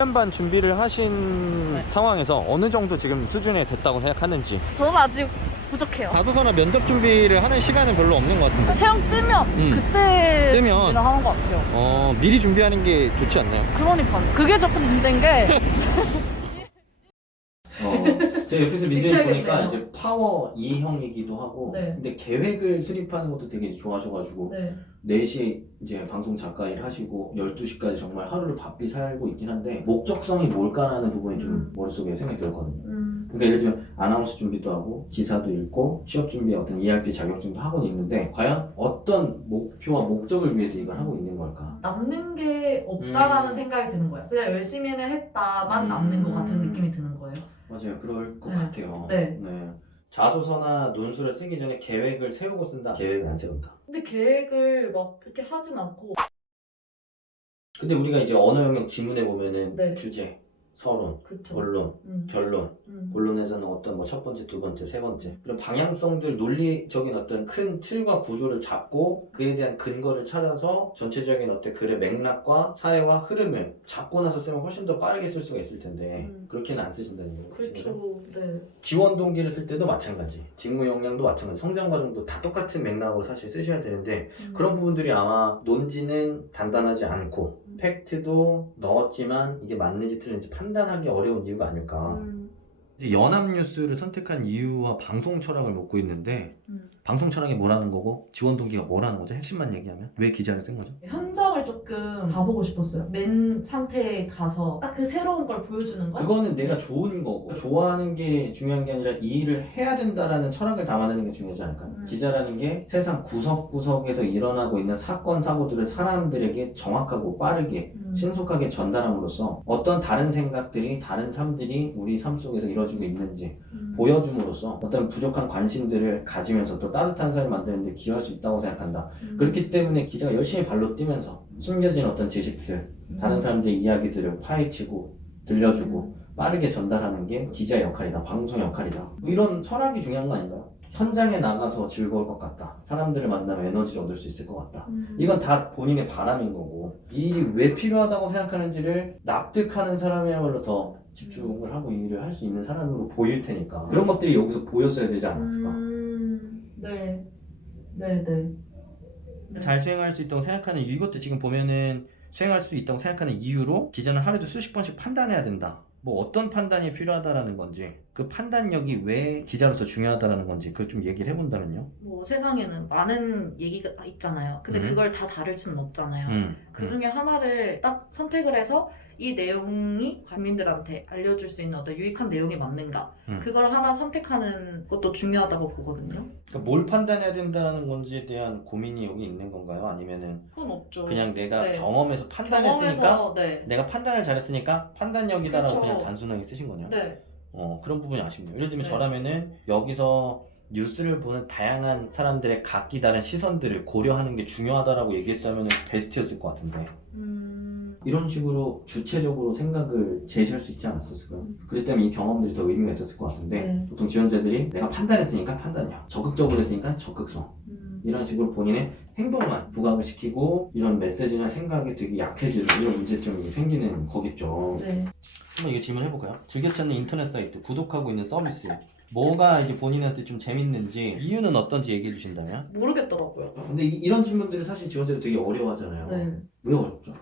1년 반 준비를 하신 상황에서 어느 정도 지금 수준에 됐다고 생각하는지. 저는 아직 부족해요. 자소서나 면접 준비를 하는 시간은 별로 없는 것 같은데. 채용 뜨면 그때 뜨면. 준비를 하는 것 같아요. 미리 준비하는 게 좋지 않나요? 그러니까요. 그게 조금 문제인 게 제가 옆에서 리뷰를 지켜야겠네요. 보니까 이제 파워 2형이기도 하고, 네. 근데 계획을 수립하는 것도 되게 좋아하셔가지고, 네. 4시에 이제 방송 작가 일 하시고, 12시까지 정말 하루를 바삐 살고 있긴 한데, 목적성이 뭘까라는 부분이 좀 머릿속에 생각이 들었거든요. 그러니까 예를 들면 아나운서 준비도 하고, 기사도 읽고, 취업 준비에 어떤 ERP 자격증도 하고는 있는데, 과연 어떤 목표와 목적을 위해서 이걸 하고 있는 걸까? 남는 게 없다라는 생각이 드는 거예요. 그냥 열심히는 했다만 남는 것 같은 느낌이 드는 거예요. 맞아요. 그럴 것 네. 같아요. 네. 자소서나 논술을 쓰기 전에 계획을 세우고 쓴다. 계획을 안 세운다. 근데 계획을 막 그렇게 하진 않고 근데 우리가 이제 언어 영역 지문에 보면은 네. 주제, 서론, 그쵸. 본론, 결론, 본론에서는 어떤 뭐 첫 번째, 두 번째, 세 번째 그런 방향성들, 논리적인 어떤 큰 틀과 구조를 잡고 그에 대한 근거를 찾아서 전체적인 어떤 글의 맥락과 사례와 흐름을 잡고 나서 쓰면 훨씬 더 빠르게 쓸 수가 있을 텐데 그렇게는 안 쓰신다는 거죠. 그렇죠. 네. 지원 동기를 쓸 때도 마찬가지, 직무 역량도 마찬가지, 성장 과정도 다 똑같은 맥락으로 사실 쓰셔야 되는데 그런 부분들이 아마 논지는 단단하지 않고 팩트도 넣었지만 이게 맞는지 틀린지 판단하기 어려운 이유가 아닐까. 이제 연합뉴스를 선택한 이유와 방송 철학을 묻고 있는데 방송 철학이 뭐라는 거고 지원 동기가 뭐라는 거죠? 핵심만 얘기하면 왜 기자를 쓴 거죠? 현장을 조금 가보고 싶었어요. 맨 상태에 가서 딱 그 새로운 걸 보여주는 거. 그거는 내가 좋은 거고 좋아하는 게 중요한 게 아니라 이 일을 해야 된다라는 철학을 담아내는 게 중요하지 않을까요? 기자라는 게 세상 구석구석에서 일어나고 있는 사건 사고들을 사람들에게 정확하고 빠르게 신속하게 전달함으로써 어떤 다른 생각들이, 다른 삶들이 우리 삶 속에서 이루어지고 있는지 보여줌으로써 어떤 부족한 관심들을 가지면서 더 따뜻한 사회를 만드는 데 기여할 수 있다고 생각한다. 그렇기 때문에 기자가 열심히 발로 뛰면서 숨겨진 어떤 지식들, 다른 사람들의 이야기들을 파헤치고 들려주고 빠르게 전달하는 게 기자의 역할이다, 방송 역할이다. 뭐 이런 철학이 중요한 거 아닌가요? 현장에 나가서 즐거울 것 같다, 사람들을 만나면 에너지를 얻을 수 있을 것 같다. 이건 다 본인의 바람인 거고 이 일이 왜 필요하다고 생각하는지를 납득하는 사람이야말로 더 집중을 하고 이 일을 할 수 있는 사람으로 보일 테니까 그런 것들이 여기서 보였어야 되지 않았을까. 네. 네. 잘 수행할 수 있다고 생각하는 이유, 이것도 지금 보면은 수행할 수 있다고 생각하는 이유로 기자는 하루에도 수십 번씩 판단해야 된다. 뭐 어떤 판단이 필요하다라는 건지, 그 판단력이 왜 기자로서 중요하다라는 건지 그걸 좀 얘기를 해본다면요. 뭐 세상에는 많은 얘기가 있잖아요. 근데 그걸 다 다룰 수는 없잖아요. 그 중에 하나를 딱 선택을 해서 이 내용이 국민들한테 알려줄 수 있는 어떤 유익한 내용이 맞는가, 그걸 하나 선택하는 것도 중요하다고 보거든요. 그러니까 뭘 판단해야 된다는 건지에 대한 고민이 여기 있는 건가요? 아니면은 그건 없죠. 그냥 내가 네. 경험해서 판단했으니까 경험에서, 네. 내가 판단을 잘했으니까 판단력이다라고 그쵸. 그냥 단순하게 쓰신 거냐? 네. 그런 부분이 아쉽네요. 예를 들면 네. 저라면은 여기서 뉴스를 보는 다양한 사람들의 각기 다른 시선들을 고려하는 게 중요하다라고 얘기했다면 베스트였을 것 같은데. 이런 식으로 주체적으로 생각을 제시할 수 있지 않았었을까요? 그렇기 때문에 이 경험들이 더 의미가 있었을 것 같은데 보통 지원자들이 내가 판단했으니까 판단력, 적극적으로 했으니까 적극성, 이런 식으로 본인의 행동만 부각을 시키고 이런 메시지나 생각이 되게 약해지는 이런 문제점이 생기는 거겠죠. 네. 한번 이거 질문해볼까요? 즐겨 찾는 인터넷 사이트, 구독하고 있는 서비스, 뭐가 이제 본인한테 좀 재밌는지, 이유는 어떤지 얘기해 주신다면? 모르겠더라고요. 근데 이런 질문들을 사실 지원자들 되게 어려워하잖아요. 네. 왜 어렵죠?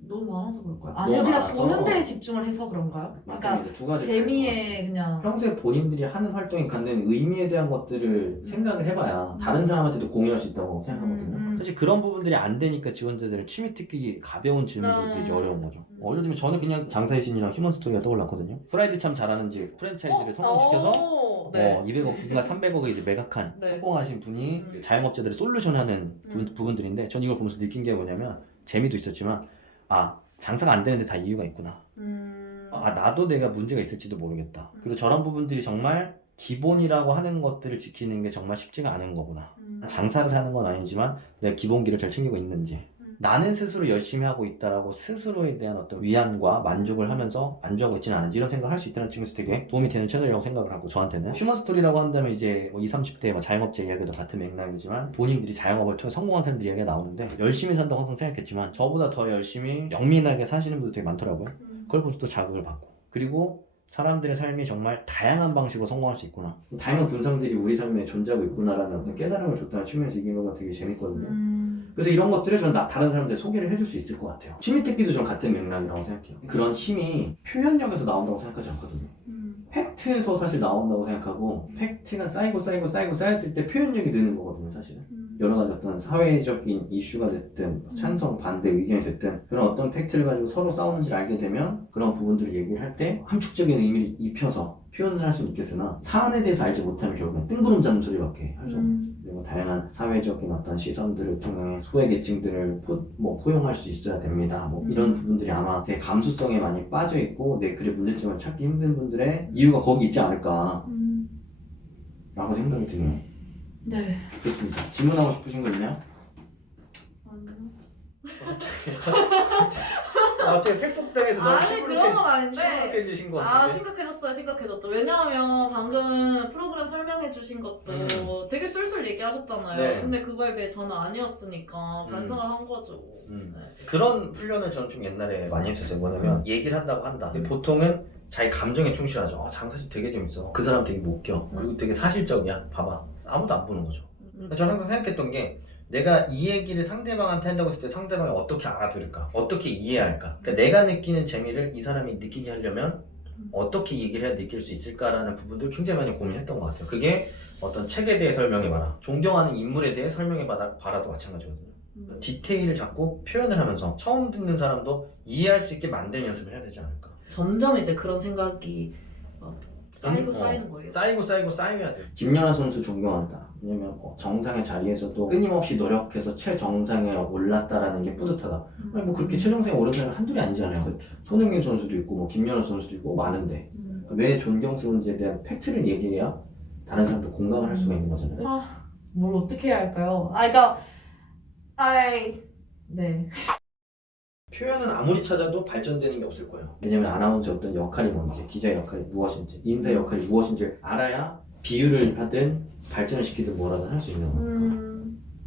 너무 많아서 그럴까요? 너무 아니요, 그냥 많아서. 보는 데에 집중을 해서 그런가요? 그러니까 맞습니다. 두 가지 재미에 그냥 평소에 본인들이 하는 활동에 갖는 의미에 대한 것들을 생각을 해봐야 다른 사람한테도 공유할 수 있다고 생각하거든요. 사실 그런 부분들이 안 되니까 지원자들은 취미 특기 가벼운 질문들도 이제 어려운 거죠. 예를 들면 저는 그냥 장사의 신이랑 휴먼 스토리가 떠올랐거든요. 프라이드 참 잘하는지 프랜차이즈를 성공시켜서 네. 200억인가 300억을 이제 매각한 네. 성공하신 분이 자영업자들의 솔루션하는 부분들인데 전 이걸 보면서 느낀 게 뭐냐면 재미도 있었지만 장사가 안 되는데 다 이유가 있구나. 나도 내가 문제가 있을지도 모르겠다. 그리고 저런 부분들이 정말 기본이라고 하는 것들을 지키는 게 정말 쉽지가 않은 거구나. 장사를 하는 건 아니지만 내가 기본기를 잘 챙기고 있는지, 나는 스스로 열심히 하고 있다라고 스스로에 대한 어떤 위안과 만족을 하면서 안주하고 있지는 않은지, 이런 생각을 할 수 있다는 측면에서 되게 도움이 되는 채널이라고 생각을 하고, 저한테는 휴먼 스토리라고 한다면 이제 뭐 20, 30대 자영업자 이야기도 같은 맥락이지만 본인들이 자영업을 통해 성공한 사람들 이야기가 나오는데 열심히 산다고 항상 생각했지만 저보다 더 열심히 영민하게 사시는 분들 되게 많더라고요. 그걸 보면서 또 자극을 받고 그리고 사람들의 삶이 정말 다양한 방식으로 성공할 수 있구나 다양한 군상들이 우리 삶에 존재하고 있구나라는 어떤 깨달음을 줬다는 측면에서 이 기능가 되게 재밌거든요 그래서 이런 것들을 저는 다른 사람들에 소개를 해줄 수 있을 것 같아요 취미특기도 저는 같은 맥락이라고 생각해요 그런 힘이 표현력에서 나온다고 생각하지 않거든요 팩트에서 사실 나온다고 생각하고 팩트가 쌓이고 쌓였을 때 표현력이 느는 거거든요 사실은 여러 가지 어떤 사회적인 이슈가 됐든 찬성, 반대 의견이 됐든 그런 어떤 팩트를 가지고 서로 싸우는지를 알게 되면 그런 부분들을 얘기를 할 때 함축적인 의미를 입혀서 표현을 할 수는 있겠으나 사안에 대해서 알지 못하면 결국엔 뜬구름 잡는 소리밖에 할 수 없는 거죠. 그리고 다양한 사회적인 어떤 시선들을 통해 소외계층들을 포용할 수 있어야 됩니다. 뭐 이런 부분들이 아마 되게 감수성에 많이 빠져있고 내 글의 문제점을 찾기 힘든 분들의 이유가 거기 있지 않을까 라고 생각이 드네요. 네. 좋습니다. 질문하고 싶으신 거 있나요? 제가 팩폭당해서 아니 그런 건 아닌데 심각해지신 것 심각해졌어요. 왜냐하면 방금 프로그램 설명해 주신 것도 되게 쏠쏠 얘기하셨잖아요. 네. 근데 그거에 비해 저는 아니었으니까 반성을 한 거죠. 네. 그런 훈련을 저는 좀 옛날에 많이 했었어요. 뭐냐면 얘기를 한다고 한다. 근데 보통은 자기 감정에 충실하죠. 장사실 되게 재밌어. 그 사람 되게 웃겨. 그리고 되게 사실적이야. 봐봐. 아무도 안 보는 거죠. 저는 항상 생각했던 게 내가 이 얘기를 상대방한테 한다고 했을 때 상대방이 어떻게 알아들을까? 어떻게 이해할까? 그러니까 내가 느끼는 재미를 이 사람이 느끼게 하려면 어떻게 얘기를 해야 느낄 수 있을까라는 부분들 굉장히 많이 고민했던 것 같아요. 그게 어떤 책에 대해 설명해봐라. 존경하는 인물에 대해 설명해봐라도 마찬가지거든요. 디테일을 자꾸 표현을 하면서 처음 듣는 사람도 이해할 수 있게 만드는 연습을 해야 되지 않을까? 점점 이제 그런 생각이 쌓이는 거예요. 쌓이고 쌓여야 돼요. 김연아 선수 존경한다. 왜냐면 정상의 자리에서도 끊임없이 노력해서 최정상에 올랐다라는 게 뿌듯하다. 아니 뭐 그렇게 최정상에 오른 사람이 한둘이 아니잖아요. 그렇죠. 손흥민 선수도 있고 뭐 김연아 선수도 있고 많은데 왜 존경스러운지에 대한 팩트를 얘기해야 다른 사람도 공감을 할 수가 있는 거잖아요. 뭘 어떻게 해야 할까요? 네. 표현은 아무리 찾아도 발전되는 게 없을 거예요. 왜냐면 아나운서의 어떤 역할이 뭔지, 기자의 역할이 무엇인지, 인사의 역할이 무엇인지를 알아야 비유를 하든 발전을 시키든 뭐라든 할 수 있는 거니까.